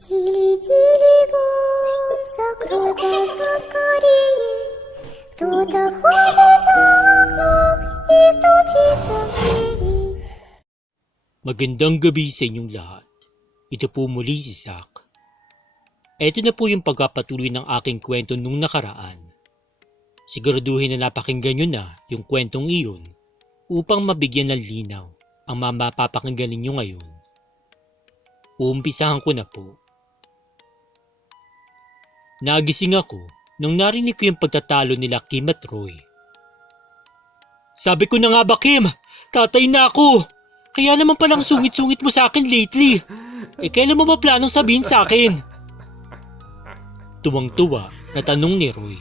Тили-тили бом, закрой глаза скорее. Кто-то ходит за окном и стучится в двери. Magandang gabi sa inyong lahat. Ito po muli si Zach. Ito na po yung pagpapatuloy ng aking kwento nung nakaraan. Siguraduhin na napakinggan nyo na yung kwentong iyon upang mabigyan ng linaw ang mapapakinggan ninyo ngayon. Uumpisahan ko na po. Nagising ako nung narinig ko yung pagtatalo nila Kim at Roy. Sabi ko na nga ba, Kim? Tatay na ako! Kaya naman palang sungit-sungit mo sa akin lately. Kailan mo ba planong sabihin sa akin? Tuwang-tuwa na tanong ni Roy.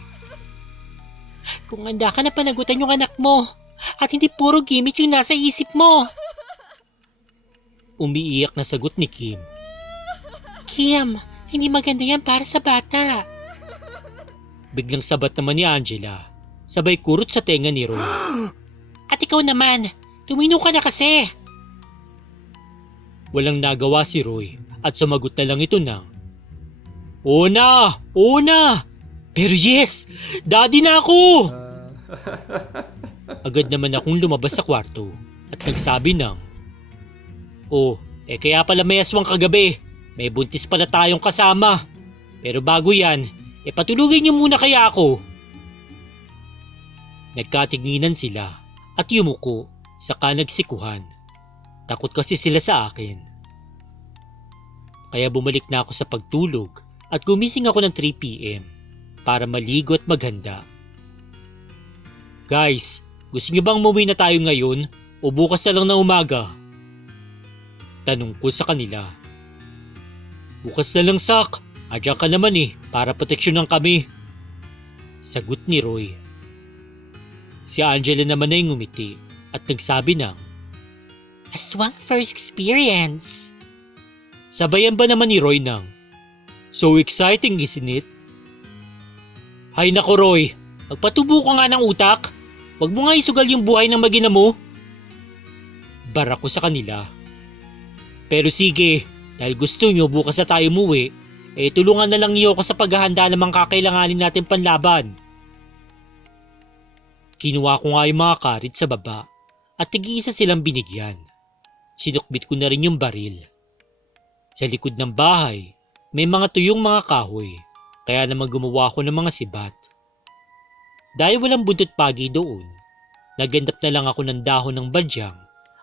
Kung handa ka na panagutan yung anak mo at hindi puro gimmick yung nasa isip mo. Umiiyak na sagot ni Kim. Kim, hindi maganda yan para sa bata. Biglang sabat naman ni Angela, sabay kurot sa tenga ni Roy. At ikaw naman, tumino ka na kasi. Walang nagawa si Roy at sumagot na lang ito ng, Oo na! Pero yes, daddy na ako! Agad naman akong lumabas sa kwarto at nagsabi ng, kaya pala may aswang kagabi, may buntis pala tayong kasama. Pero bago yan, patulugin niyo muna kaya ako. Nagkatinginan sila at yumuko, saka nagsikuhan. Takot kasi sila sa akin. Kaya bumalik na ako sa pagtulog at gumising ako ng 3 p.m. para maligo at maghanda. Guys, gusto niyo bang umuwi na tayo ngayon o bukas na lang ng umaga? Tanong ko sa kanila. Bukas na lang, Sak. Adyan ka naman para proteksyonan kami. Sagot ni Roy. Si Angela naman ay ngumiti at nagsabi ng, Aswang first experience. Sabayan ba naman ni Roy ng, So exciting, isn't it? Hay nako Roy, magpatubo ka nga ng utak. Huwag mo nga isugal yung buhay ng mag-ina mo. Bara ko sa kanila. Pero sige, dahil gusto nyo bukas na tayo umuwi, tulungan na lang niyo ako sa paghahanda ng mga kakailanganin natin panlaban. Kinuha ko nga yung mga karit sa baba at tig-isa silang binigyan. Sinukbit ko na rin yung baril. Sa likod ng bahay, may mga tuyong mga kahoy, kaya naman gumawa ko ng mga sibat. Dahil walang buntot pagi doon, nagandap na lang ako ng dahon ng badyang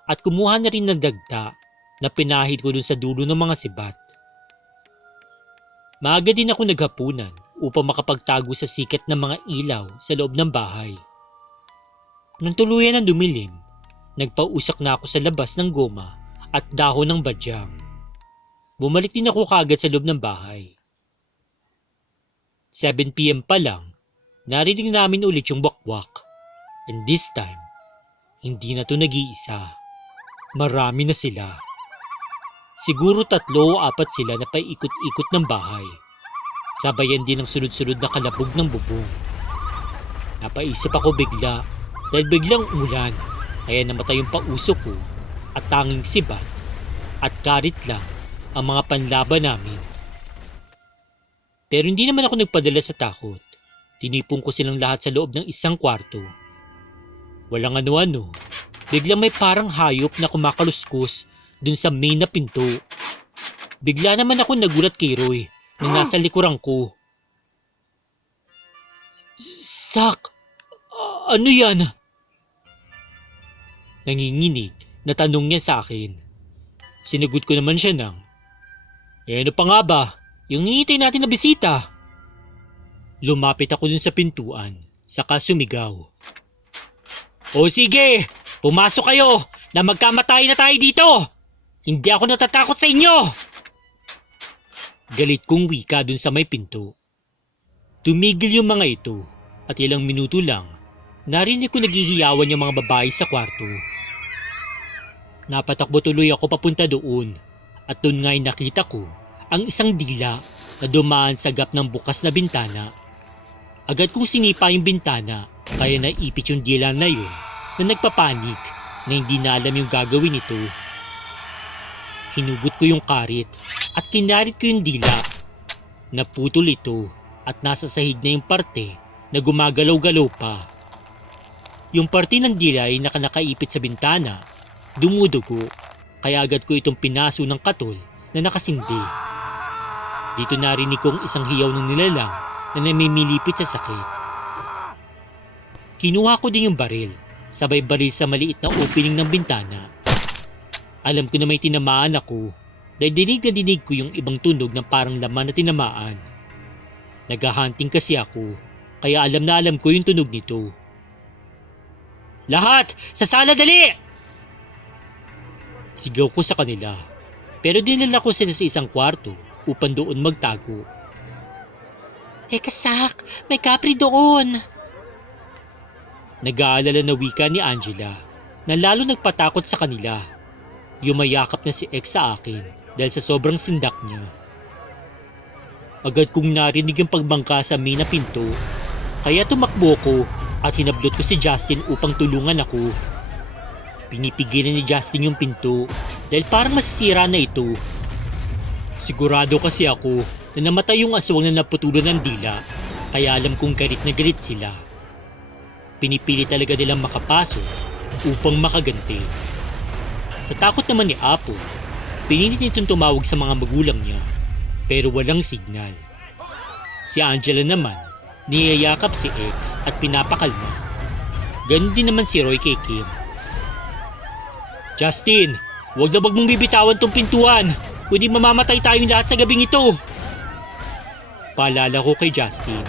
at kumuha na rin ng dagta na pinahid ko dun sa dulo ng mga sibat. Maaga din ako naghapunan upang makapagtago sa sikat ng mga ilaw sa loob ng bahay. Nang tuluyan ng dumilim, nagpausak na ako sa labas ng goma at dahon ng badyang. Bumalik din ako kagad sa loob ng bahay. 7 p.m. pa lang, narinig namin ulit yung wakwak. And this time, hindi na to nag-iisa. Marami na sila. Siguro 3 o 4 sila na paikot-ikot ng bahay. Sabayan din ng sunod-sunod na kalabog ng bubong. Napaisip ako bigla dahil biglang umulan. Kaya namatay yung pauso ko at tanging sibat at karit lang ang mga panlaban namin. Pero hindi naman ako nagpadala sa takot. Tinipong ko silang lahat sa loob ng isang kwarto. Walang ano-ano. Biglang may parang hayop na kumakaluskos dun sa main na pinto. Bigla naman ako nagulat kay Roy nung nasa likuran ko. Sak! Ano yan? Nanginginig na tanong niya sa akin. Sinagot ko naman siya ng, ano pa nga ba? Yung hinihintay natin na bisita. Lumapit ako dun sa pintuan, saka sumigaw. O sige, pumasok kayo na magkamatay na tayo dito. Hindi ako natatakot sa inyo. Galit kong wika dun sa may pinto. Tumigil yung mga ito at ilang minuto lang, narinig ko naghihiyawan yung mga babae sa kwarto. Napatakbo tuloy ako papunta doon at doon nga'y nakita ko ang isang dila na dumaan sa gap ng bukas na bintana. Agad kong sinipa yung bintana kaya naipit yung dila na yun na nagpapanik na hindi na alam yung gagawin nito. Hinugot ko yung karit at kinarit ko yung dila. Naputol ito at nasa sahig na yung parte na gumagalaw-galaw pa. Yung parte ng dila ay nakanakaipit sa bintana, dumudugo, kaya agad ko itong pinaso ng katol na nakasindi. Dito narinig kong isang hiyaw ng nilalang na namimilipit sa sakit. Kinuha ko din yung baril, sabay baril sa maliit na opening ng bintana. Alam ko na may tinamaan ako dahil dinig na dinig ko yung ibang tunog ng parang laman na tinamaan. Naghahunting kasi ako, kaya alam na alam ko yung tunog nito. Lahat! Sa sala dali! Sigaw ko sa kanila, pero dinala ko sila sa isang kwarto upang doon magtago. Teka Sak, may kapri doon! Nag-aalala na wika ni Angela na lalo nagpatakot sa kanila. Yumayakap na si X sa akin dahil sa sobrang sindak niya. Agad kong narinig ang pagbangka sa main na pinto, kaya tumakbo ko at hinablot ko si Justin upang tulungan ako. Pinipigilan ni Justin yung pinto dahil parang masisira na ito. Sigurado kasi ako na namatay yung aswang na naputulan ng dila, kaya alam kong galit na galit sila. Pinipili talaga nilang makapasok upang makaganti. Sa takot naman ni Apo, pinilit nitong tumawag sa mga magulang niya, pero walang signal. Si Angela naman, niyayakap si X at pinapakalma. Ganun din naman si Roy kay Kim. Justin, huwag mong bibitawan tong pintuan, kundi mamamatay tayong lahat sa gabing ito. Paalala ko kay Justin.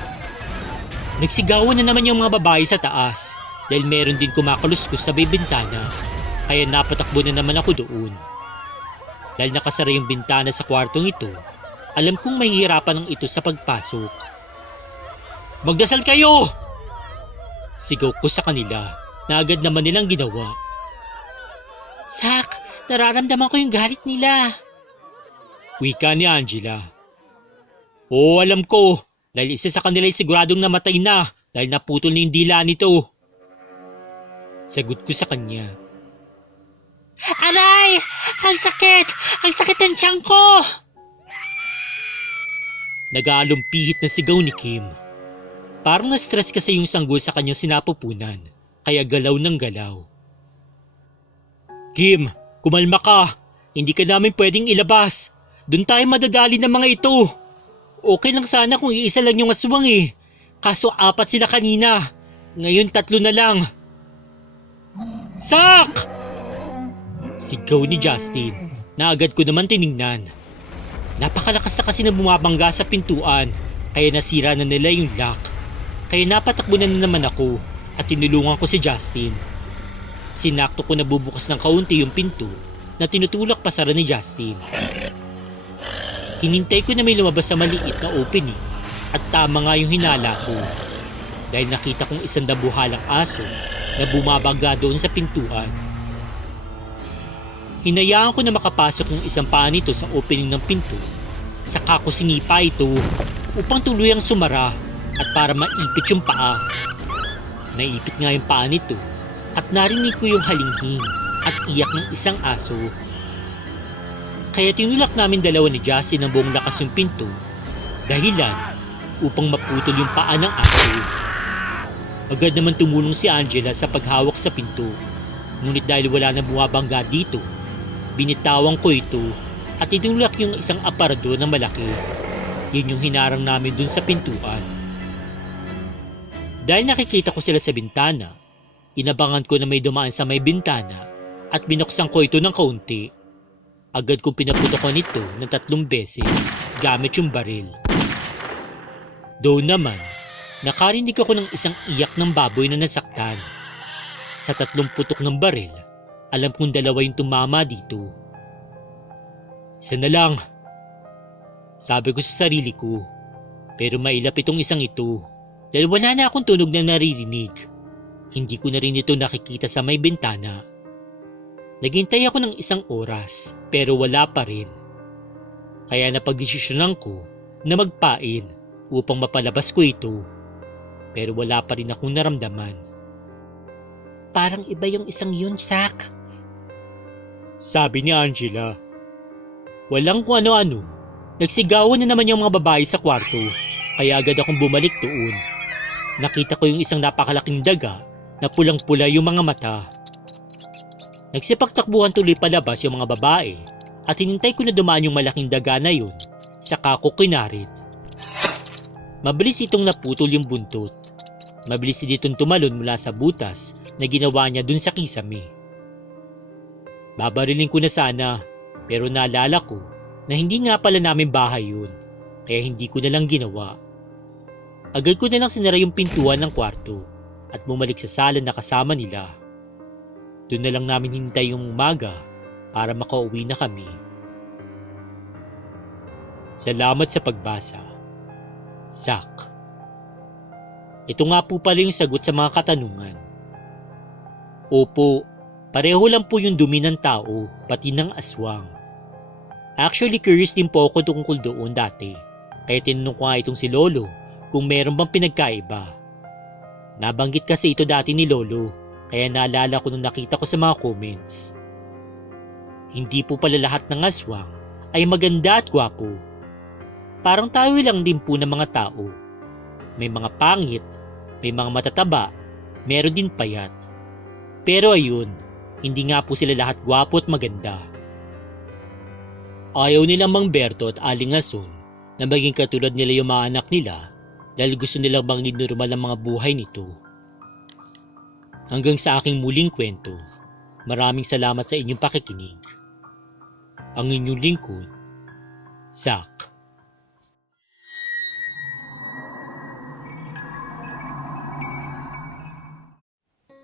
Nagsigawan na naman yung mga babae sa taas dahil meron din kumakaluskos sa may bintana. Kaya napatakbo na naman ako doon. Dahil nakasara yung bintana sa kwartong ito, alam kong mahihirapan ng ito sa pagpasok. Magdasal kayo! Sigaw ko sa kanila na agad naman nilang ginawa. Sak, nararamdaman ko yung galit nila. Wika ni Angela. Oo, alam ko. Dahil isa sa kanila ay siguradong namatay na dahil naputol na yung dila nito. Sagot ko sa kanya. Aray! Ang sakit! Ang sakit ng tiyan ko! Nag-aalumpihit na sigaw ni Kim. Parang na-stress kasi yung sanggol sa kanyang sinapupunan, kaya galaw ng galaw. Kim, kumalma ka! Hindi ka namin pwedeng ilabas! Doon tayo madadali ng mga ito! Okay lang sana kung iisa lang yung aswang eh. Kaso 4 sila kanina. Ngayon 3 na lang. Sak! Sigaw ni Justin na agad ko naman tiningnan. Napakalakas na kasi na bumabangga sa pintuan kaya nasira na nila yung lock. Kaya napatakbo na naman ako at tinulungan ko si Justin. Sinakto ko na bubukas ng kaunti yung pinto na tinutulak pa sara ni Justin. Hinintay ko na may lumabas sa maliit na opening at tama nga yung hinala ko. Dahil nakita kong isang dabuhalang aso na bumabangga doon sa pintuan. Hinayaan ko na makapasok ng isang paa nito sa opening ng pinto. Saka ko sinipa ito upang tuluyang sumara at para maipit yung paa. Naipit nga yung paa nito at narinig ko yung halinghing at iyak ng isang aso. Kaya tinulak namin dalawa ni Justin ng buong lakas yung pinto, dahilan upang maputol yung paa ng aso. Agad naman tumulong si Angela sa paghawak sa pinto, ngunit dahil wala na bumabangga dito, binitawan ko ito at tinulak yung isang aparador na malaki. Yun yung hinarang namin dun sa pintuan. Dahil nakikita ko sila sa bintana, inabangan ko na may dumaan sa may bintana at binuksan ko ito ng kaunti. Agad kong pinaputokan ito ng 3 beses gamit yung baril. Doon naman, nakarinig ako ng isang iyak ng baboy na nasaktan. Sa 3 putok ng baril, alam kong 2 yung tumama dito. Isa na lang, sabi ko sa sarili ko, pero mailap itong isang ito dahil wala na akong tunog na naririnig. Hindi ko na rin ito nakikita sa may bintana. Naghintay ako ng 1 oras pero wala pa rin. Kaya napagdesisyonan ko na magpain upang mapalabas ko ito. Pero wala pa rin akong naramdaman. Parang iba yung isang yun, Sak. Sabi ni Angela. Walang kung ano-ano. Nagsigawan na naman yung mga babae sa kwarto, kaya agad akong bumalik doon. Nakita ko yung isang napakalaking daga na pulang-pula yung mga mata. Nagsipagtakbuhan tuloy palabas yung mga babae at hinintay ko na dumaan yung malaking daga na yun, saka ko kinarit. Mabilis itong naputol yung buntot. Mabilis din itong tumalon mula sa butas na ginawa niya dun sa kisame. Babarilin ko na sana, pero naalala ko na hindi nga pala namin bahay yun, kaya hindi ko na lang ginawa. Agad ko na lang sinara yung pintuan ng kwarto at bumalik sa sala na kasama nila. Doon na lang namin hintay yung umaga para makauwi na kami. Salamat sa pagbasa. Zach. Ito nga po pala yung sagot sa mga katanungan. Opo, pareho lang po yung dumi ng tao, pati ng aswang. Actually, curious din po ako tungkol doon dati, kaya tinanong ko nga itong si Lolo kung meron bang pinagkaiba. Nabanggit kasi ito dati ni Lolo, kaya naalala ko nung nakita ko sa mga comments. Hindi po pala lahat ng aswang ay maganda at gwapo. Parang tayo lang din po ng mga tao. May mga pangit, may mga matataba, meron din payat. Pero ayun, hindi nga po sila lahat gwapo at maganda. Ayaw nilang Mang Berto at Aling Asun na maging katulad nila yung mga anak nila dahil gusto nilang maging normal ang mga buhay nito. Hanggang sa aking muling kwento, maraming salamat sa inyong pakikinig. Ang inyong lingkod, Zach.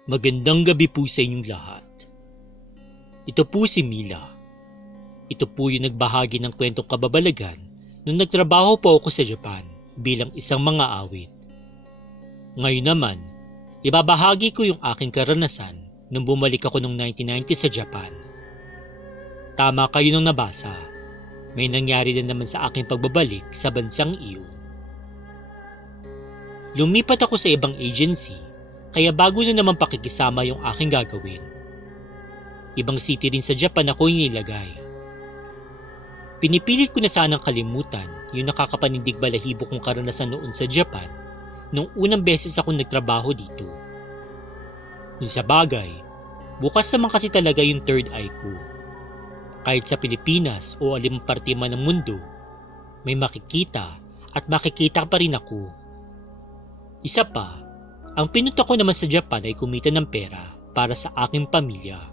Magandang gabi po sa inyong lahat. Ito po si Mila. Ito po yung nagbahagi ng kwentong kababalagan nung nagtrabaho po ako sa Japan bilang isang mga awit. Ngayon naman, ibabahagi ko yung aking karanasan nung bumalik ako noong 1990 sa Japan. Tama kayo nung nabasa. May nangyari din naman sa aking pagbabalik sa bansang iyon. Lumipat ako sa ibang agency, kaya bago na naman pakikisama yung aking gagawin. Ibang city rin sa Japan ako inilagay. Pinipilit ko na sanang kalimutan yung nakakapanindig balahibo kong karanasan noon sa Japan nung unang beses akong nagtrabaho dito. Kung sa bagay, bukas naman kasi talaga yung third eye ko. Kahit sa Pilipinas o alimang parte man ng mundo, may makikita at makikita pa rin ako. Isa pa, ang pinunta ko naman sa Japan ay kumita ng pera para sa aking pamilya.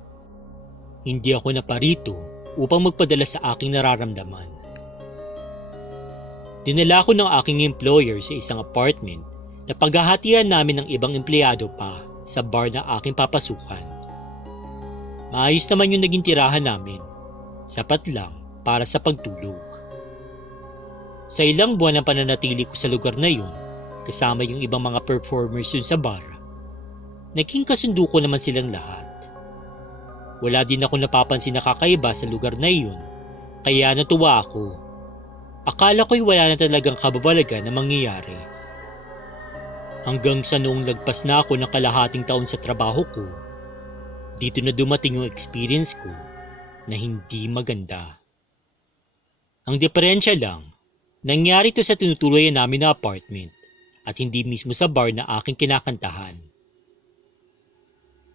Hindi ako naparito upang magpadala sa aking nararamdaman. Dinala ko ng aking employer sa isang apartment na paghahatian namin ng ibang empleyado pa sa bar na aking papasukan. Maayos naman yung naging tirahan namin, sapat lang para sa pagtulog. Sa ilang buwan ng pananatili ko sa lugar na yun, kasama yung ibang mga performers yun sa bar, naging kasundo ko naman silang lahat. Wala din ako napapansin na kakaiba sa lugar na iyon, kaya natuwa ako. Akala ko'y wala na talagang kababalagan na mangyayari. Hanggang sa noong lagpas na ako ng kalahating taon sa trabaho ko, dito na dumating yung experience ko na hindi maganda. Ang diferensya lang, nangyari to sa tinutuloyan namin na apartment at hindi mismo sa bar na aking kinakantahan.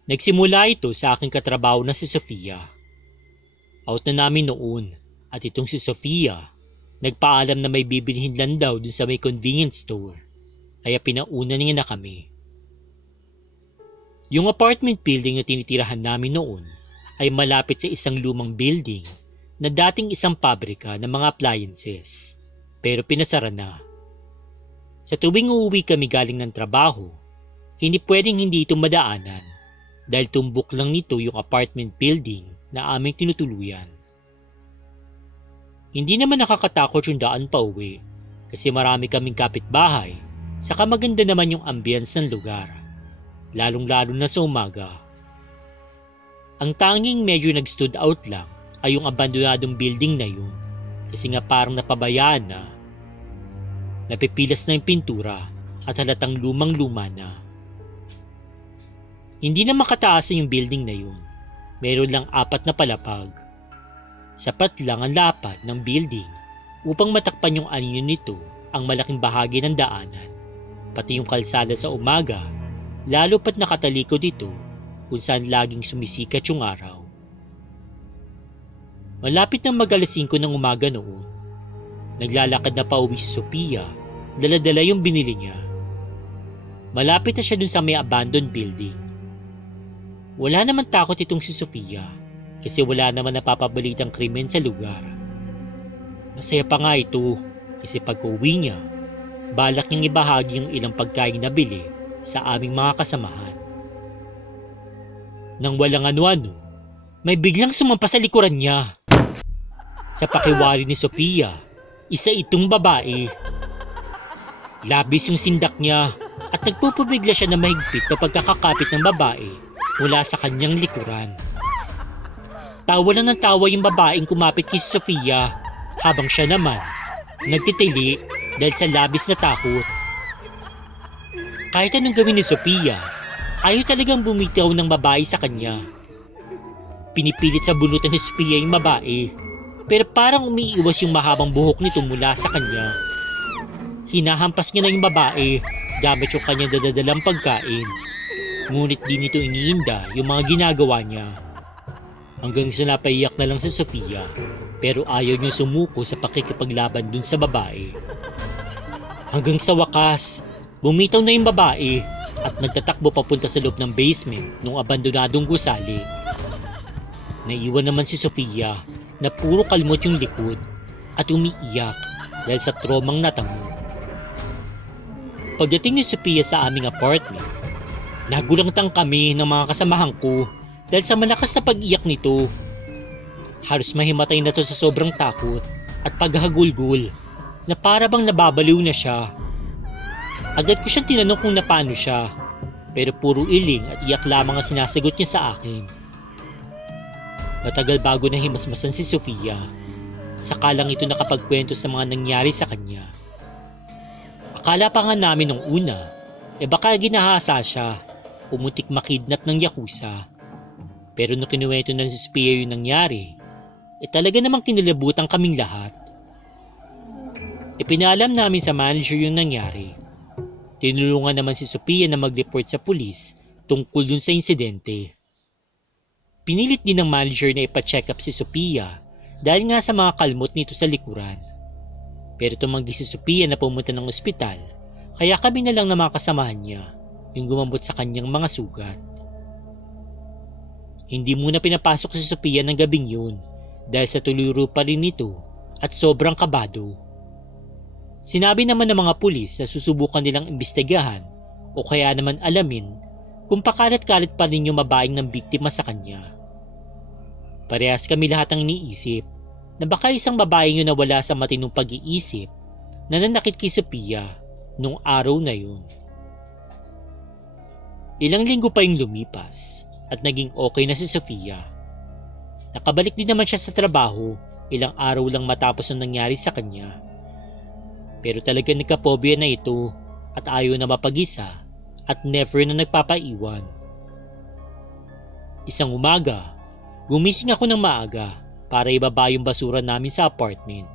Nagsimula ito sa aking katrabaho na si Sofia. Out na namin noon at itong si Sofia, nagpaalam na may bibilhin lang daw dun sa may convenience store, kaya pinauna niya na kami. Yung apartment building na tinitirahan namin noon ay malapit sa isang lumang building na dating isang pabrika ng mga appliances, pero pinasara na. Sa tuwing uuwi kami galing ng trabaho, hindi pwedeng hindi ito madaanan dahil tumbok lang nito yung apartment building na aming tinutuluyan. Hindi naman nakakatakot yung daan pa uwi kasi marami kaming kapitbahay, saka maganda naman yung ambience ng lugar, lalong-lalo na sa umaga. Ang tanging medyo nag-stood out lang ay yung abandonadong building na yun kasi nga parang napabayaan na. Napipilas na yung pintura at halatang lumang-luma na. Hindi na makataasan yung building na yun. Meron lang 4 na palapag. Sapat lang ang lapad ng building upang matakpan yung anyo nito ang malaking bahagi ng daanan, pati yung kalsada sa umaga, lalo pat nakatalikod ito kung saan laging sumisikat yung araw. Malapit ng mag-alas 5 ng umaga noon, naglalakad na pauwi si Sophia, dala-dala yung binili niya. Malapit na siya dun sa may abandoned building. Wala naman takot itong si Sophia kasi wala naman napapabalitang krimen sa lugar. Masaya pa nga ito kasi pag-uwi niya, balak niyang ibahagi yung ilang pagkain na bili sa aming mga kasamahan. Nang walang ano-ano, may biglang sumampa sa likuran niya. Sa pakiwari ni Sophia, isa itong babae. Labis yung sindak niya at nagpupubigla siya na mahigpit na pagkakakapit ng babae mula sa kanyang likuran. Tawa lang ng tawa yung babaeng kumapit kay Sophia habang siya naman nagtitili dahil sa labis na takot. Kahit anong gawin ni Sophia, ayaw talagang bumitaw ng babae sa kanya. Pinipilit sa bunutan ni Sophia yung babae, pero parang umiiwas yung mahabang buhok nito mula sa kanya. Hinahampas niya na yung babae gamit yung kanyang dadadalang pagkain. Ngunit di nito iniinda yung mga ginagawa niya. Hanggang sa napaiyak na lang si Sophia, pero ayaw niya sumuko sa pakikipaglaban dun sa babae. Hanggang sa wakas, bumitaw na yung babae at nagtatakbo papunta sa loob ng basement ng abandonadong gusali. Naiwan naman si Sophia na puro kalmot yung likod at umiiyak dahil sa tromang natamo. Pagdating ni Sophia sa aming apartment, nagulangtang kami ng mga kasamahan ko dahil sa malakas na pag-iyak nito. Halos mahimatay na to sa sobrang takot at paghagulgul na para bang nababaliw na siya. Agad ko siyang tinanong kung napano siya, pero puro iling at iyak lamang ang sinasagot niya sa akin. Matagal bago na himasmasan si Sophia, saka lang ito nakapagkwento sa mga nangyari sa kanya. Akala pa nga namin nung una, baka ginahasa siya, pumuntik makidnap ng Yakuza. Pero nung kinuwento na si Sophia yung nangyari, talaga namang kinilabutan kaming lahat. Ipinalam namin sa manager yung nangyari. Tinulungan naman si Sophia na mag-report sa pulis tungkol dun sa insidente. Pinilit din ng manager na ipa-check up si Sophia dahil nga sa mga kalmot nito sa likuran. Pero tumanggi si Sophia na pumunta ng ospital, kaya kami na lang na mga kasamahan niya yung gumambot sa kanyang mga sugat. Hindi muna pinapasok si Sophia ng gabing yun dahil sa tuliro pa rin ito at sobrang kabado. Sinabi naman ng mga pulis na susubukan nilang imbestigahan o kaya naman alamin kung pakalat-kalat pa rin yung babaeng ng biktima sa kanya. Parehas kami lahat ang iniisip na baka isang babaeng yun nawala sa matinong pag-iisip na nanakit kay Sophia nung araw na yun. Ilang linggo pa yung lumipas at naging okay na si Sophia. Nakabalik din naman siya sa trabaho ilang araw lang matapos ang nangyari sa kanya. Pero talaga nagkapobya na ito at ayaw na mapag-isa at never na nagpapaiwan. Isang umaga, gumising ako ng maaga para ibaba yung basura namin sa apartment.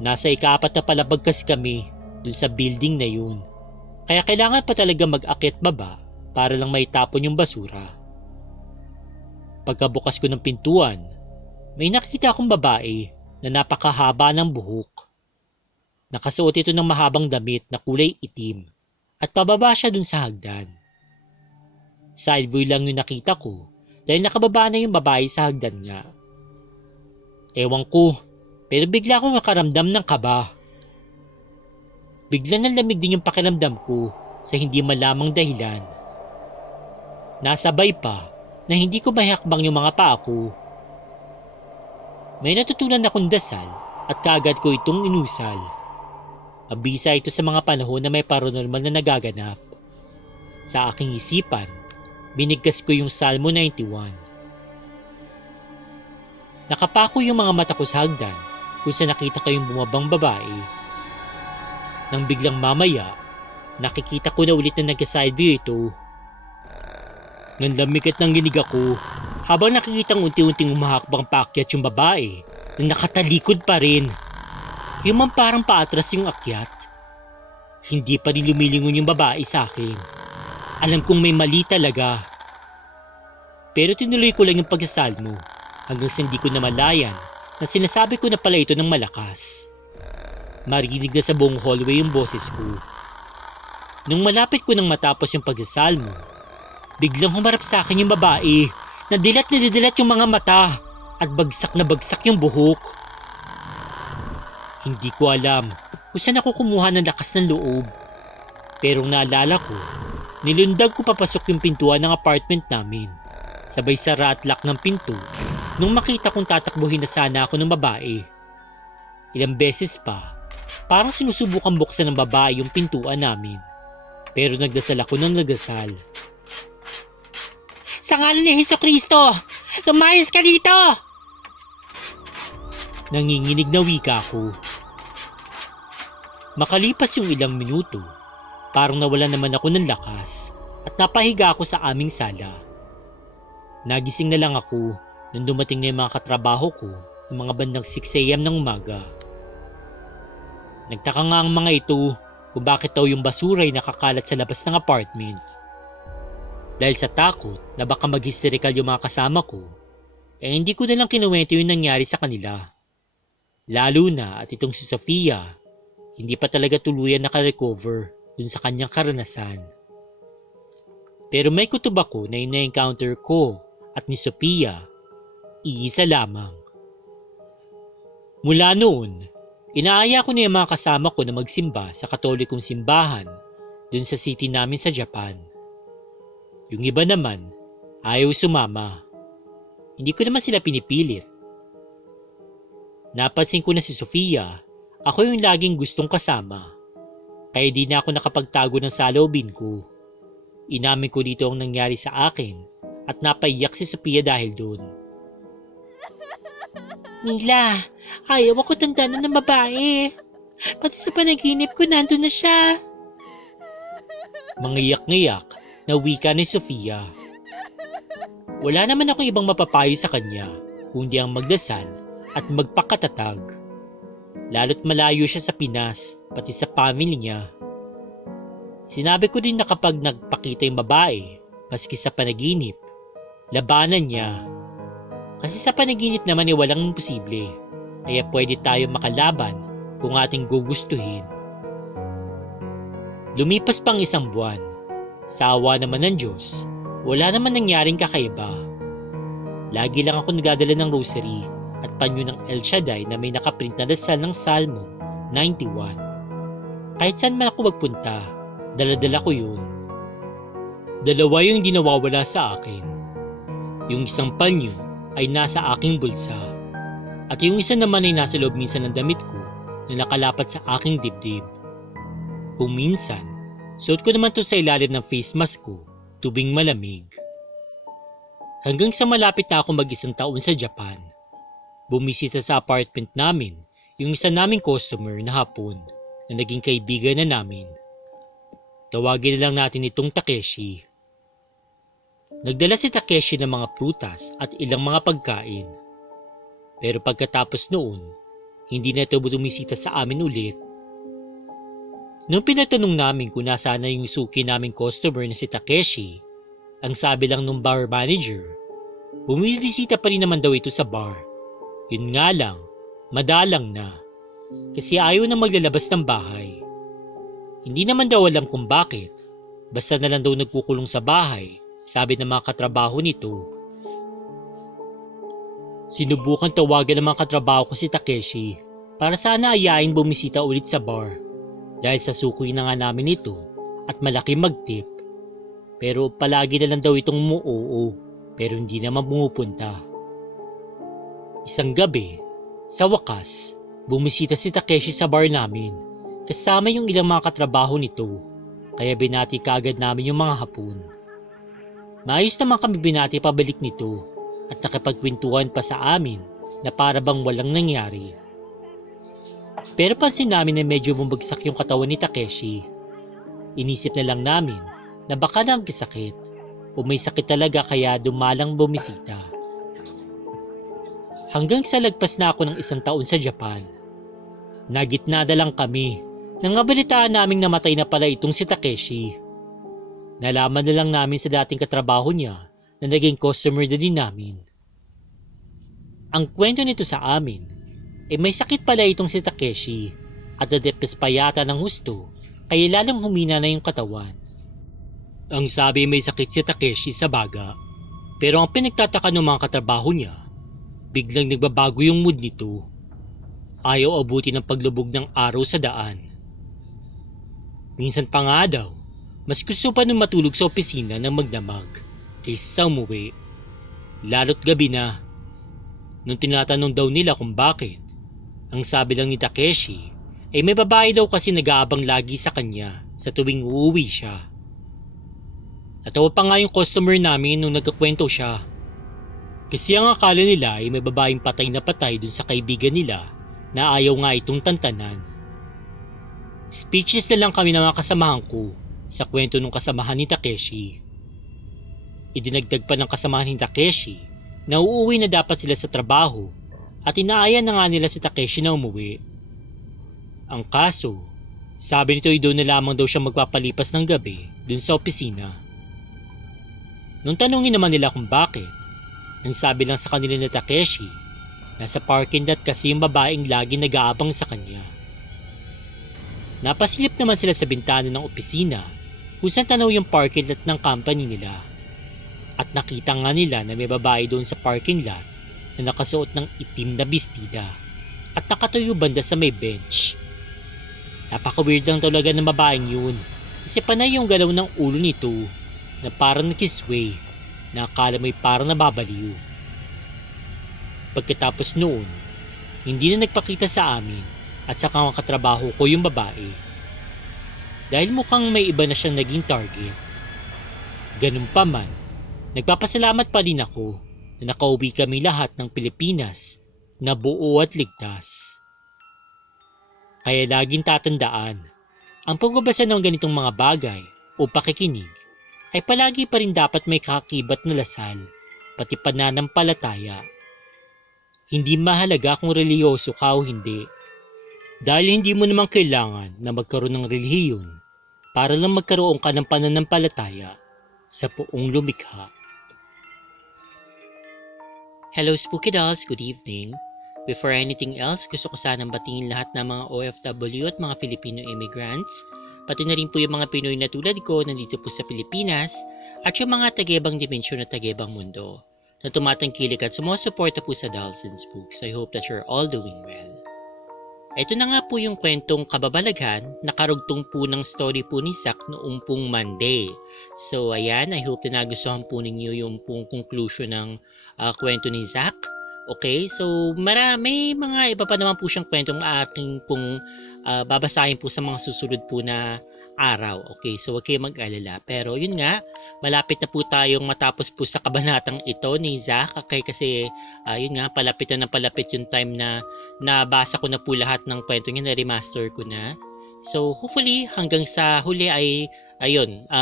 Nasa ika-4 na palapag kasi kami dun sa building na yun. Kaya kailangan pa talaga mag-akit baba para lang maitapon yung basura. Pagkabukas ko ng pintuan, may nakita akong babae na napakahaba ng buhok. Nakasuot ito ng mahabang damit na kulay itim at pababa siya dun sa hagdan. Side view lang yung nakita ko dahil nakababa na yung babae sa hagdan nga. Ewan ko, pero bigla akong nakaramdam ng kaba. Bigla nalamig din yung pakiramdam ko sa hindi malamang dahilan. Nasabay pa na hindi ko mahakbang yung mga paa ko. May natutunan akong dasal at kaagad ko itong inusal. Abisa ito sa mga panahon na may paranormal na nagaganap. Sa aking isipan, binigkas ko yung Salmo 91. Nakapako yung mga mata ko sa hagdan kung saan nakita ko yung bumabang babae. Nang biglang mamaya, nakikita ko na ulit na nag-side view ito. Nang lamig at nanginig ako, Habang nakikitang unti-unting umahakbang paakyat yung babae na nakatalikod pa rin. Yung man parang paatras yung akyat. Hindi pa rin lumilingon yung babae sa akin. Alam kong may mali talaga. Pero tinuloy ko lang yung pagsasalmo hanggang sa hindi ko namalayan na sinasabi ko na pala ito ng malakas. Marinig na sa buong hallway yung boses ko. Nung malapit ko nang matapos yung pagsasalmo, biglang humarap sa akin yung babae. Nadilat yung mga mata at bagsak na bagsak yung buhok. Hindi ko alam kung saan ako kumuha ng lakas ng loob. Pero naalala ko, nilundag ko papasok yung pintuan ng apartment namin. Sabay sara at lock ng pinto nung makita kong tatakbuhin na sana ako ng babae. Ilang beses pa, parang sinusubukang buksan ng babae yung pintuan namin. Pero nagdasal ako ng nagdasal. Sa ngalan ni Hesukristo, lumayas ka dito! Nanginginig na wika ko. Makalipas yung ilang minuto, parang nawala naman ako ng lakas at napahiga ako sa aming sala. Nagising na lang ako nung dumating na yung mga katrabaho ko ng mga bandang 6 AM ng umaga. Nagtaka nga ang mga ito kung bakit daw yung basura ay nakakalat sa labas ng apartment. Dahil sa takot na baka mag-hysterical yung mga kasama ko, hindi ko na lang kinuwento yung nangyari sa kanila. Lalo na at itong si Sofia, hindi pa talaga tuluyan nakarecover dun sa kanyang karanasan. Pero may kutob ako na yung na-encounter ko at ni Sofia, iisa lamang. Mula noon, inaaya ko na yung mga kasama ko na magsimba sa katolikong simbahan dun sa city namin sa Japan. Yung iba naman, ayaw sumama. Hindi ko naman sila pinipilit. Napansin ko na si Sofia, ako yung laging gustong kasama. Kaya di na ako nakapagtago ng saloobin ko. Inamin ko dito ang nangyari sa akin at napaiyak si Sofia dahil doon. Mila, ayaw ako tandaan ng babae. Pati sa panaginip ko nandun na siya. Mangiyak-ngiyak na wika ni Sofia. Wala naman akong ibang mapapayo sa kanya kundi ang magdasal at magpakatatag. Lalo't malayo siya sa Pinas pati sa family niya. Sinabi ko din na kapag nagpakita yung babae, maski sa panaginip, labanan niya. Kasi sa panaginip naman walang imposible, kaya pwede tayo makalaban kung ating gugustuhin. Lumipas pang 1 buwan. Sa awa naman ng Diyos, wala naman nangyaring kakaiba. Lagi lang ako nagdadala ng rosary at panyo ng El Shaddai na may nakaprint na dasal ng Salmo 91. Kahit saan man ako magpunta, dala-dala ko yun. 2 yung hindi nawawala sa akin. Yung isang panyo ay nasa aking bulsa at yung isa naman ay nasa loob minsan ng damit ko na nakalapat sa aking dibdib. Kung minsan, suot ko naman to sa ilalim ng face mask ko, tubing malamig. Hanggang sa malapit na ako mag-1 taon sa Japan, bumisita sa apartment namin yung isa naming customer na Hapon na naging kaibigan na namin. Tawagin na lang natin itong Takeshi. Nagdala si Takeshi ng mga prutas at ilang mga pagkain. Pero pagkatapos noon, hindi na ito bumisita sa amin ulit. Nung pinatanong namin kung nasaan na yung suki naming customer na si Takeshi, ang sabi lang nung bar manager, bumibisita pa rin naman daw ito sa bar. Yun nga lang, madalang na. Kasi ayaw na maglalabas ng bahay. Hindi naman daw alam kung bakit. Basta na lang daw nagkukulong sa bahay, sabi ng mga katrabaho nito. Sinubukan tawagan ng mga katrabaho ko si Takeshi para sana ayain bumisita ulit sa bar. Dahil sa sukoy na nga namin ito at malaki magtip. Pero palagi na lang daw itong umuoo pero hindi naman pumupunta. Isang gabi, sa wakas, bumisita si Takeshi sa bar namin kasama yung ilang mga katrabaho nito kaya binati kaagad namin yung mga Hapon. Maayos naman kami binati pabalik nito at nakipagkwentuhan pa sa amin na para bang walang nangyari. Pero pansin namin na medyo bumagsak yung katawan ni Takeshi. Inisip na lang namin na baka nagkasakit o may sakit talaga kaya dumalang bumisita. Hanggang sa lagpas na ako ng 1 taon sa Japan. Nagitnada lang kami nang mabalitaan naming namatay na pala itong si Takeshi. Nalaman na lang namin sa dating katrabaho niya na naging customer na din namin. Ang kwento nito sa amin, may sakit pala itong si Takeshi at nadepes pa yata ng husto kaya lalong humina na yung katawan. Ang sabi may sakit si Takeshi sa baga, pero ang pinagtataka ng mga katrabaho niya, biglang nagbabago yung mood nito. Ayaw abuti ng paglubog ng araw sa daan. Minsan pa nga daw, mas gusto pa nung matulog sa opisina ng magdamag kaysa sa umuwi. Lalo't gabi na. Nung tinatanong daw nila kung bakit, ang sabi lang ni Takeshi may babae daw kasi nag-aabang lagi sa kanya sa tuwing uuwi siya. Natawa pa nga yung customer namin nung nagkakwento siya. Kasi ang akala nila may babaeng patay na patay dun sa kaibigan nila na ayaw nga itong tantanan. Speechless na lang kami ng mga kasamahan ko sa kwento ng kasamahan ni Takeshi. Idinagdag pa ng kasamahan ni Takeshi na uuwi na dapat sila sa trabaho at inaaya na nga nila si Takeshi na umuwi. Ang kaso, sabi nito doon na lamang daw siya magpapalipas ng gabi dun sa opisina. Nung tanungin naman nila kung bakit, ang sabi lang sa kanila ni Takeshi, nasa parking lot kasi yung babaeng lagi nag-aabang sa kanya. Napasilip naman sila sa bintana ng opisina kung saan tanaw yung parking lot ng company nila. At nakita nga nila na may babae doon sa parking lot na nakasuot ng itim na bestida at nakatuyo banda sa may bench. Napaka-weird lang talaga ng babaeng yun kasi panay yung galaw ng ulo nito na parang nakisway na akala mo'y parang nababaliw. Pagkatapos noon, hindi na nagpakita sa amin at sa mga katrabaho ko yung babae. Dahil mukhang may iba na siyang naging target. Ganun pa man, nagpapasalamat pa din ako na nakauwi kami lahat ng Pilipinas na buo at ligtas. Kaya laging tatandaan, ang pagbabasa ng ganitong mga bagay o pakikinig ay palagi pa rin dapat may kakakibat na lasal, pati pananampalataya. Hindi mahalaga kung reliyoso ka o hindi, dahil hindi mo naman kailangan na magkaroon ng relihiyon para lang magkaroon ka ng pananampalataya sa buong lumikha. Hello Spooky Dolls, good evening. Before anything else, gusto ko sanang batingin lahat ng mga OFW at mga Filipino immigrants, pati na rin po yung mga Pinoy na tulad ko nandito po sa Pilipinas at yung mga taga-ibang dimensyon at taga-ibang mundo na tumatangkilik at sumusuporta po sa Dolls and Spooks. I hope that you're all doing well. Ito na nga po yung kwentong kababalaghan na karugtong po ng story po ni Zach noong pong Monday. So ayan, I hope na nagustuhan po ninyo yung pong conclusion ng kwento ni Zach. Okay, so may mga iba pa naman po siyang kwentong aking pong babasahin po sa mga susunod po na araw. Okay, so huwag kayong mag-alala. Pero yun nga, malapit na po tayong matapos po sa kabanatang ito ni Zach. Okay, kasi yun nga, palapit yung time na nabasa ko na po lahat ng kwento niya, na remaster ko na. So hopefully hanggang sa huli ay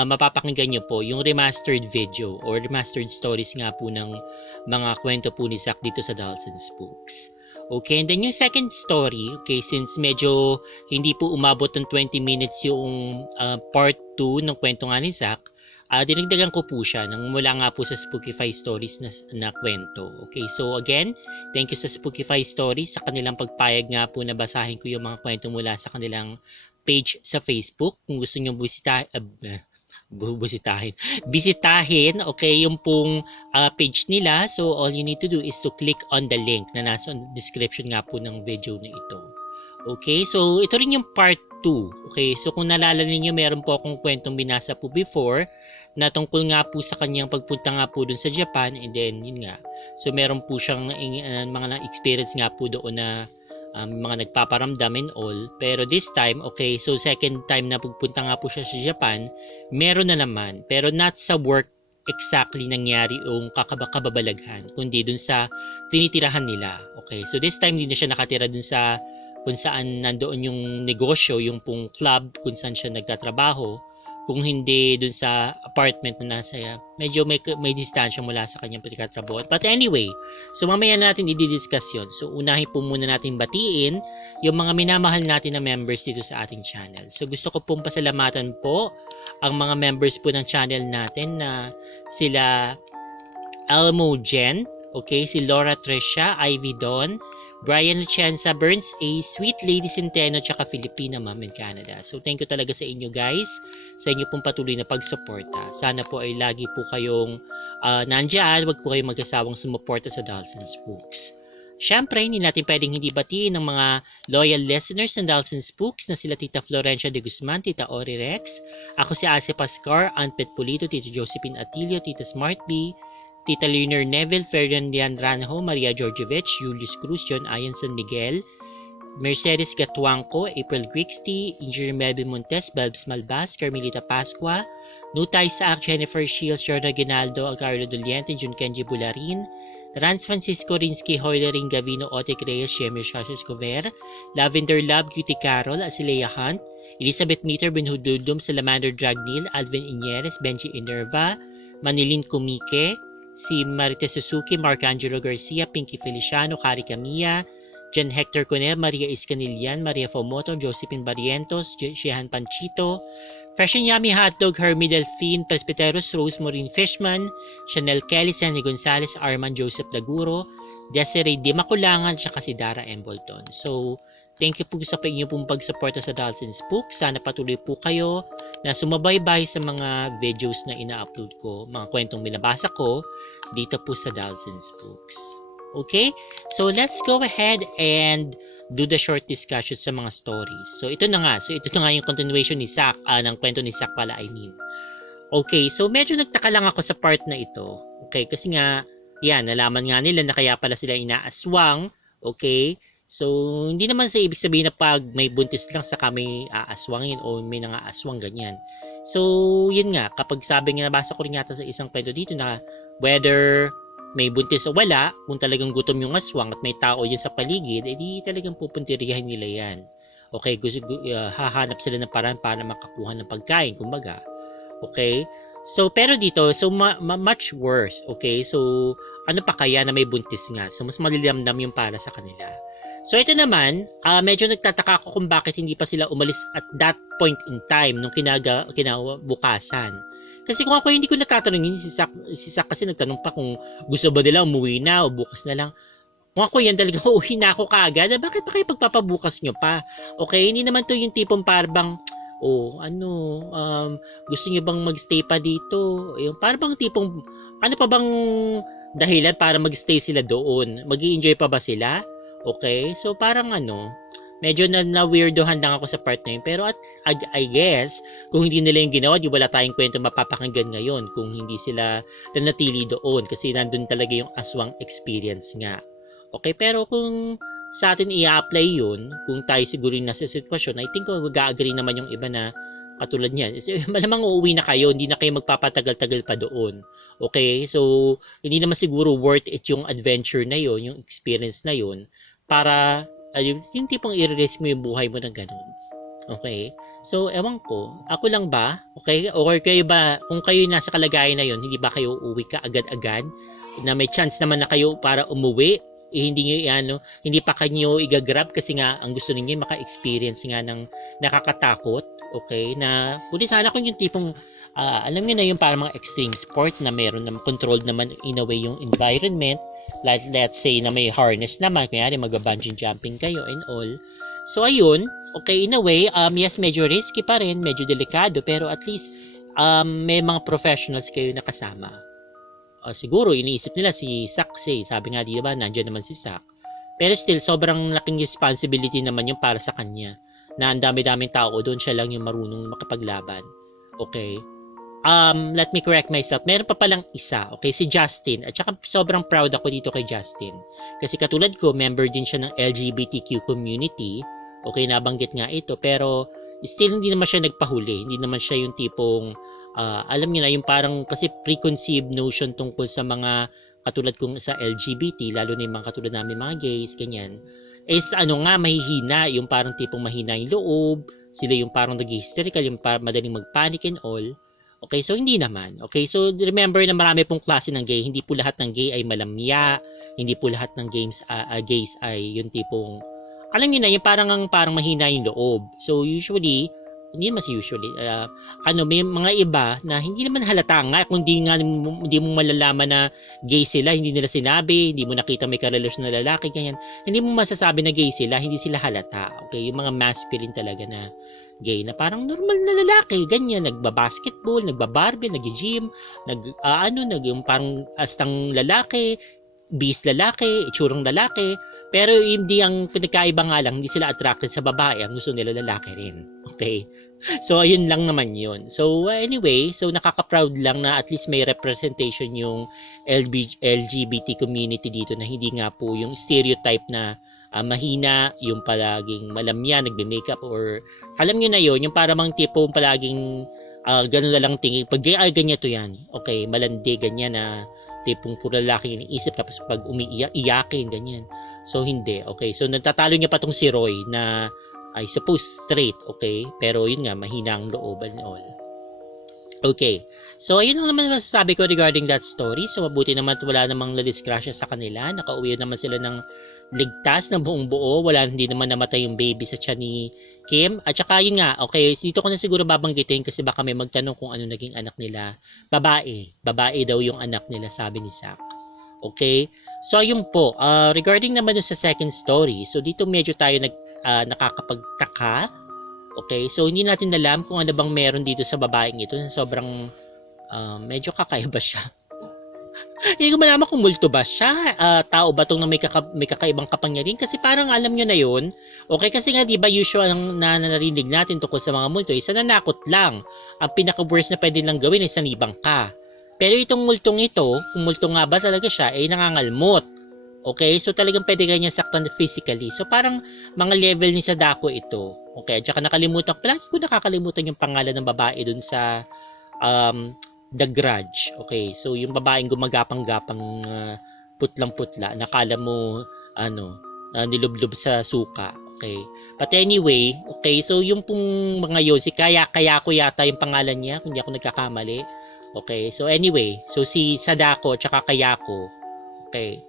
mapapakinggan nyo po yung remastered video or remastered stories nga po ng mga kwento po ni Zach dito sa Dolls and Spooks. Okay, and then yung second story, okay, since medyo hindi po umabot ng 20 minutes yung part 2 ng kwento nga ni Zach, dinagdagan ko po siya nang mula nga po sa Spookify Stories na kwento. Okay, so again, thank you sa Spookify Stories sa kanilang pagpayag nga po na basahin ko yung mga kwento mula sa kanilang page sa Facebook. Kung gusto nyo bisitahin, okay, yung pong page nila. So all you need to do is to click on the link na nasa description nga po ng video na ito. Okay, so ito rin yung part 2. Okay, so kung naalala niyo, meron po akong kwentong binasa po before na tungkol nga po sa kanyang pagpunta nga po dun sa Japan, and then yun nga. So meron po siyang mga experience nga po doon na mga nagpaparamdam and all. Pero this time, okay, so second time na pagpunta nga po siya sa Japan, meron na naman. Pero not sa work exactly nangyari yung kababalaghan, kundi dun sa tinitirahan nila. Okay, so this time hindi na siya nakatira dun sa kung saan nandoon yung negosyo, yung pong club kung saan siya nagtatrabaho. kung hindi dun sa apartment na nasa medyo may distansya mula sa kanyang pagkatrabaho. But anyway, so mamaya natin i-discuss yun. So unahin po muna natin batiin yung mga minamahal natin na members dito sa ating channel. So gusto ko pong pasalamatan po ang mga members po ng channel natin na sila Elmo Jen, okay, si Laura Tricia, Ivy Dawn, Brian Luchenza, Burns A, Sweet Lady Centeno, tsaka Filipina Mom in Canada. So thank you talaga sa inyo guys, sa inyo pong patuloy na pagsuporta. Sana po ay lagi po kayong nandyan, wag po kayong mag-asawang sumuporta sa Dalson's Books. Siyempre, hindi natin pwedeng hindi batiin ng mga loyal listeners ng Dalson's Books na sila Tita Florencia de Guzman, Tita Ori Rex, ako si Ase Pascar, Aunt Pet Polito, Tita Josephine Atilio, Tita Smart B, Tita Leonor Neville, Ferdinand Ranjo, Maria Georgievich, Julius Cruz, John Ayan San Miguel, Mercedes Gatuangco, April Grixty, Engineer Melvin Montes, Balbs Malbas, Carmelita Pascua, Nutay Saak, Jennifer Shields, Jordan Ginaldo, Agarlo Doliente, Jun Kenji Bularin, Rans Francisco Rinsky, Hoylering Gavino, Otek Reyes, Shemir Shashes Cover, Lavender Love, Cutie Carol, Asilea Hunt, Elizabeth Meter, Benhududum, Salamander Dragnil, Alvin Iñeres, Benji Inerva, Manilin Kumike, si Marita Suzuki, Marcangelo Garcia, Pinky Feliciano, Kari Camilla, Jan Hector Conel, Maria Iscanilian, Maria Fomoto, Josephine Barrientos, Shehan Panchito, Fresh and Yummy Hotdog, Hermie Delphine, Presbyteros, Rose Maureen Fishman, Chanel Kelly, Sandy Gonzalez, Arman Joseph Daguro, Desiree Di Makulangan, at si Dara Embleton. So, thank you po sa inyo pong pagsuporta sa Dalson's Book. Sana patuloy po kayo na sumabaybay sa mga videos na ina-upload ko, mga kwentong binabasa ko dito po sa Dalson's Books. Okay? So, let's go ahead and do the short discussion sa mga stories. So, ito na nga. So, ito na nga yung continuation ni Zack, ng kwento ni Zack pala, I mean. Okay, so medyo nagtaka lang ako sa part na ito. Okay, kasi nga, yan, nalaman nga nila na kaya pala sila inaaswang. Okay, so hindi naman sa ibig sabihin na pag may buntis lang saka may aaswangin o may nangaaswang ganyan. So, yun nga, kapag sabi nga, nabasa ko rin yata sa isang kwento dito na whether may buntis o wala, kung talagang gutom yung aswang at may tao yun sa paligid, edi talagang pupuntiriyahin nila yan. Okay, hahanap sila ng paraan para makakuha ng pagkain, kumbaga. Okay? So, pero dito, so much worse. Okay? So, ano pa kaya na may buntis nga? So, mas malilamdam yung para sa kanila. So, ito naman, medyo nagtataka ako kung bakit hindi pa sila umalis at that point in time nung kinabukasan. Kasi kung ako hindi ko natatanungin, si Zack kasi nagtanong pa kung gusto ba nila umuwi na o bukas na lang. Kung ako yan talaga, uuwi na ako kaagad. Bakit pa kayo pagpapabukas nyo pa? Okay, hindi naman to yung tipong parang, gusto nyo bang magstay pa dito? Yung parang tipong, ano pa bang dahilan para magstay sila doon? Mag-i-enjoy pa ba sila? Okay, so parang medyo na-weirdohan lang ako sa part na yun. Pero I guess, kung hindi nila yung ginawa, di wala tayong kwento mapapakinggan ngayon kung hindi sila nanatili doon. Kasi nandun talaga yung aswang experience nga. Okay, pero kung sa atin i-apply yun, kung tayo siguro yung nasa sitwasyon, I think mag-agree naman yung iba na katulad niyan. Malamang uuwi na kayo, hindi na kayo magpapatagal-tagal pa doon. Okay, so hindi naman siguro worth it yung adventure na yun, yung experience na yun, para yung tipong i-risk mo yung buhay mo ng ganun. Okay? So, ewan ko. Ako lang ba? Okay? Or kayo ba, kung kayo nasa kalagayan na yun, hindi ba kayo uuwi ka agad-agad? Na may chance naman na kayo para umuwi? Hindi pa kanyo igagrab kasi nga ang gusto ninyo maka-experience nga ng nakakatakot. Okay? Na, kundi sana kung yung tipong, alam niyo na yung parang mga extreme sport na meron naman, controlled naman in a way yung environment. Let's say na may harness naman, kunyari mag-bungee jumping kayo and all. So ayun, okay, in a way, yes, medyo risky pa rin, medyo delikado, pero at least may mga professionals kayo na kasama. Siguro iniisip nila si Zack, sabi nga di ba, nandiyan naman si Zack. Pero still, sobrang laking responsibility naman yung para sa kanya. Na ang dami-daming tao doon, siya lang yung marunong makapaglaban. Okay? Let me correct myself. Meron pa palang isa, okay, si Justin. At saka sobrang proud ako dito kay Justin. Kasi katulad ko, member din siya ng LGBTQ community. Okay, nabanggit nga ito. Pero still hindi naman siya nagpahuli. Hindi naman siya yung tipong, alam niyo na, yung parang kasi preconceived notion tungkol sa mga katulad kong sa LGBT, lalo na yung mga katulad namin mga gays, ganyan. Is mahihina, yung parang tipong mahina yung loob, sila yung parang nag-hysterical, yung madaling mag-panic and all. Okay, so hindi naman. Okay, so remember na marami pong klase ng gay. Hindi po lahat ng gay ay malamya. Hindi po lahat ng gays ay yung tipong, alam niyo na, yung parang mahina yung loob. So usually, hindi mas usually, may mga iba na hindi naman halata nga, kung hindi mo malalaman na gay sila, hindi nila sinabi, hindi mo nakita may karelasyon na lalaki, ganyan. Hindi mo masasabi na gay sila, hindi sila halata. Okay, yung mga masculine talaga na gay na parang normal na lalaki, ganyan, nagba-basketball, nagba-barbie, nag-gym, yung parang astang lalaki, bis lalaki, itsurang lalaki, pero hindi, ang pinagkaiba nga lang, hindi sila attracted sa babae, ang gusto nila lalaki rin. Okay? So, ayun lang naman yun. So, anyway, so nakaka-proud lang na at least may representation yung LGBT community dito na hindi nga po yung stereotype na mahina, yung palaging malamya, nagbe-makeup, or alam nyo na yun, yung parang tipong palaging ganun na lang tingin. Pag gay, ganyan to yan. Okay, malandi, ganyan na tipong puro lalaki yung isip, tapos pag iyakin, ganyan. So, hindi. Okay, so natatalo niya pa tong si Roy na I suppose straight, okay? Pero yun nga, mahina ang loob and all. Okay. So, ayun lang naman masasabi ko regarding that story. So, mabuti naman wala namang nadisgrasya sa kanila. Nakauwi naman sila ng ligtas ng buong buo. Hindi naman namatay yung baby sa tiyan ni Kim. At saka yun nga, okay, dito ko na siguro babanggitin kasi baka may magtanong kung ano naging anak nila. Babae. Babae daw yung anak nila, sabi ni Zach. Okay? So, ayun po. Regarding naman sa second story, so dito medyo tayo nakakapagtaka. Okay? So, hindi natin alam kung ano bang meron dito sa babaeng ito na sobrang medyo kakaiba siya. Hindi ko malaman kung multo ba siya, tao ba tong na may kakaibang kapangyarihan, kasi parang alam nyo na yun. Okay, kasi nga diba usual na narinig natin tungkol sa mga multo, isa nanakot lang. Ang pinaka-worst na pwede lang gawin ay sanibang ka. Pero itong multong ito, kung multo nga ba talaga siya, ay nangangalmot. Okay, so talagang pwede ganyan saktan physically. So parang mga level ni Sadako ito. Okay, at saka palagi ko nakakalimutan yung pangalan ng babae dun sa The Grudge. Okay, so yung babaeng gumagapang-gapang putlang-putla, nakala mo nilublob sa suka. Okay, but anyway, okay, so yung pong mga yun, si Kayako yata yung pangalan niya, kung di ako nagkakamali. Okay, so anyway, so si Sadako at saka Kayako. Okay,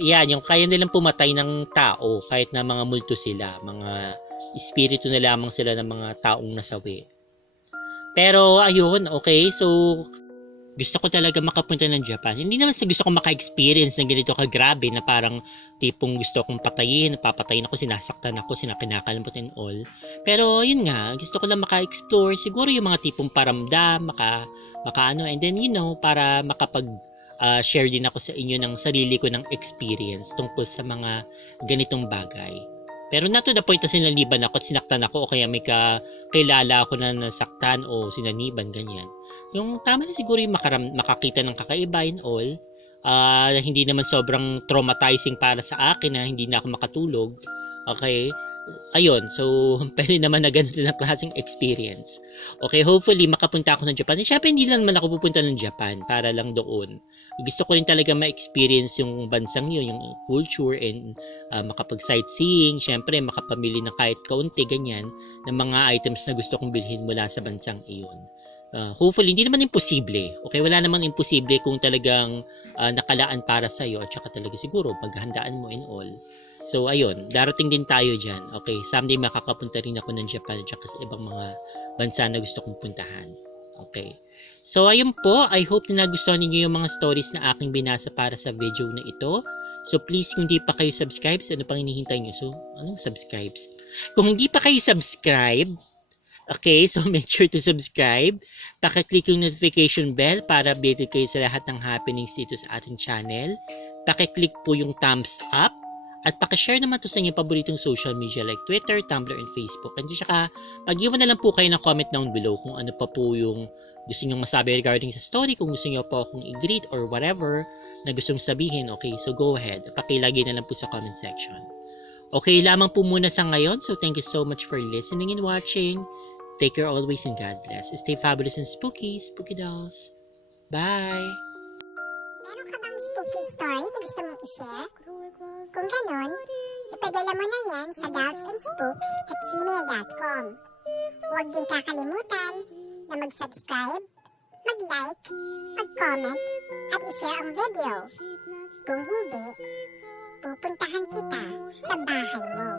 yan, yung kaya nilang pumatay ng tao kahit na mga multo sila, mga espiritu na lamang sila ng mga taong nasawi. Pero ayun, okay, so gusto ko talaga makapunta ng Japan. Hindi naman sa gusto ko maka-experience ng ganito kagrabe na parang tipong gusto kong patayin, napapatayin ako, sinasaktan ako, kinakalamot and all. Pero yun nga, gusto ko lang maka-explore, siguro yung mga tipong paramdam, and then para share din ako sa inyo ng sarili ko ng experience tungkol sa mga ganitong bagay. Pero not to the point na sinaliban ako at sinaktan ako o kaya may kilala ako na nasaktan o sinaniban, ganyan. Yung tama na siguro yung makakita ng kakaiba and all, hindi naman sobrang traumatizing para sa akin na hindi na ako makatulog. Okay? Ayun, so pwede naman na ganito na klaseng experience. Okay, hopefully makapunta ako ng Japan. Siyempre hindi lang naman ako pupunta ng Japan para lang doon. Gusto ko rin talaga ma-experience yung bansang yun, yung culture, and makapag-sightseeing, siyempre makapamili ng kahit kaunti, ganyan, ng mga items na gusto kong bilhin mula sa bansang iyon. Hopefully, hindi naman imposible. Okay, wala namang imposible kung talagang nakalaan para sa'yo at saka talaga siguro paghandaan mo and all. So, ayun, darating din tayo dyan. Okay, someday makakapunta rin ako ng Japan at saka sa ibang mga bansa na gusto kong puntahan. Okay. So, ayun po. I hope na nagustuhan ninyo yung mga stories na aking binasa para sa video na ito. So, please, kung hindi pa kayo subscribe, ano pang hinihintay nyo? So, anong subscribes? Kung hindi pa kayo subscribe, okay, so make sure to subscribe. Pakiclick yung notification bell para updated kayo sa lahat ng happenings dito sa ating channel. Pakiclick po yung thumbs up. At pakishare naman to sa inyong paboritong social media like Twitter, Tumblr, and Facebook. And saka, mag-iwan na lang po kayo ng comment down below kung ano pa po yung gusto nyong masabi regarding sa story, kung gusto nyo po akong i-greet or whatever na gustong sabihin. Okay, so go ahead. Pakilagay na lang po sa comment section. Okay, lamang po muna sa ngayon. So thank you so much for listening and watching. Take care always and God bless. Stay fabulous and spooky dolls. Bye! Meron ka bang spooky story na gusto mong i-share? Kung ganon, ipadala mo na yan sa Dolls and Spooks at gmail.com. Huwag din kakalimutan na mag-subscribe, mag-like, mag-comment, at i-share ang video. Kung hindi, pupuntahan kita sa bahay mo.